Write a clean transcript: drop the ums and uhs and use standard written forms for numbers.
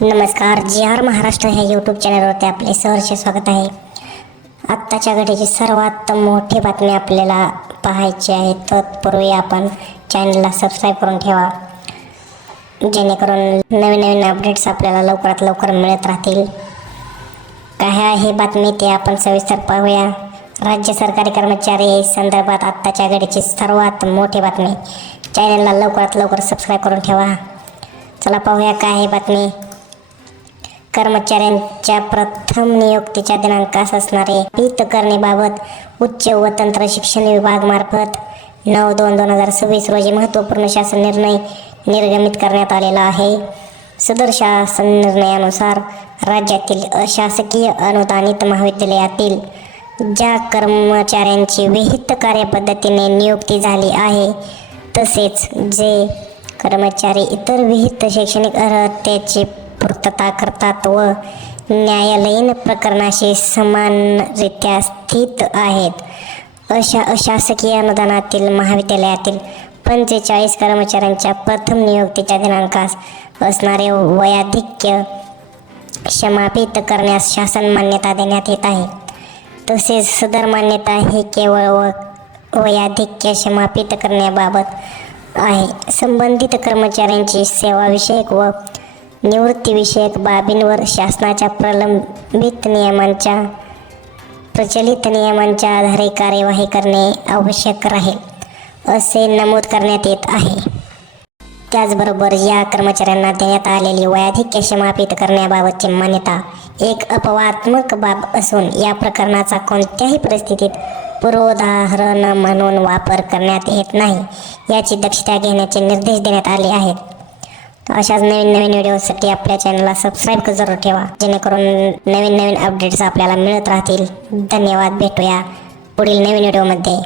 नमस्कार, जी.आर. महाराष्ट्र ह्या यूट्यूब चॅनलवरती आपले सहर्ष स्वागत आहे. आत्ताच्या घडीची सर्वात मोठी बातमी आपल्याला पाहायची आहे. तत्पूर्वी आपण चॅनलला सबस्क्राईब करून ठेवा, जेणेकरून नवीन नवीन अपडेट्स आपल्याला लवकरात लवकर मिळत राहतील. काय आहे बातमी ते आपण सविस्तर पाहूया. राज्य सरकारी कर्मचारी संदर्भात आत्ताच्या घडीची सर्वात मोठी बातमी. चॅनलला लवकरात लवकर सबस्क्राईब करून ठेवा. चला पाहूया काय आहे बातमी. कर्मचाऱ्यांच्या प्रथम नियुक्तीच्या दिनांकास असणारे हितकरणीबाबत उच्च व तंत्र शिक्षण विभागामार्फत 9/2/2026 रोजी महत्त्वपूर्ण शासन निर्णय निर्गमित करण्यात आलेला आहे. सदर शासन निर्णयानुसार राज्यातील अशासकीय अनुदानित महाविद्यालयातील ज्या कर्मचाऱ्यांची विहित कार्यपद्धतीने नियुक्ती झाली आहे, तसेच जे कर्मचारी इतर विहित शैक्षणिक अर्हतेची पूर्तता करतात व न्यायालयीन प्रकरणाशी समानरित्या स्थित आहेत, अशा अशासकीय अनुदानातील महाविद्यालयातील 45 कर्मचाऱ्यांच्या प्रथम नियुक्तीच्या दिनांकास असणारे वयाधिक्य समापित करण्यास शासन मान्यता देण्यात येत आहे. तसेच सदर मान्यता ही केवळ वयाधिक्य समापित करण्याबाबत आहे. संबंधित कर्मचाऱ्यांची सेवाविषयक व निवृत्तीविषयक बाबींवर शासनाच्या प्रचलित नियमांच्या आधारे कार्यवाही करणे आवश्यक राहील, असे नमूद करण्यात येत आहे. त्याचबरोबर या कर्मचाऱ्यांना देण्यात आलेली वयाधिक्य समापित करण्याबाबतची मान्यता एक अपवादात्मक बाब असून या प्रकरणाचा कोणत्याही परिस्थितीत पूर्वोदाहरण म्हणून वापर करण्यात येत नाही, याची दक्षता घेण्याचे निर्देश देण्यात आले आहेत. अशाच नवीन व्हिडिओसाठी आपल्या चॅनलला सबस्क्राईब जरूर ठेवा, जेणेकरून नवीन अपडेट्स आपल्याला मिळत राहतील. धन्यवाद. भेटूया पुढील नवीन व्हिडिओमध्ये.